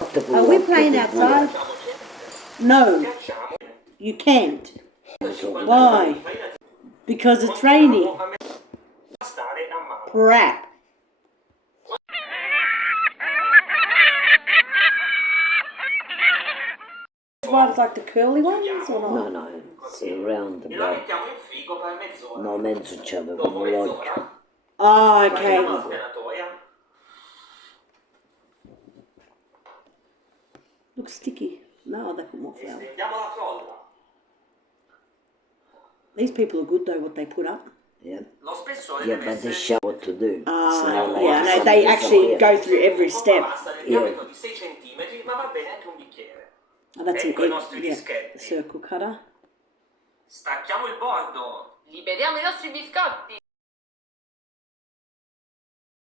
Are we playing outside? No, you can't. Why? Because it's raining. Prap. Ones like the curly ones or not? No, no, it's round about. No, mezzo c'aveva come un occhio. Oh, okay. Looks sticky. No, they put more flour. These people are good though, what they put up. Yeah. Yeah, but they show what to do. Yeah, no, they actually go through every step. Yeah. Oh, that's an egg, yeah, circle cutter. Stacchiamo il bordo. Liberiamo i nostri biscotti.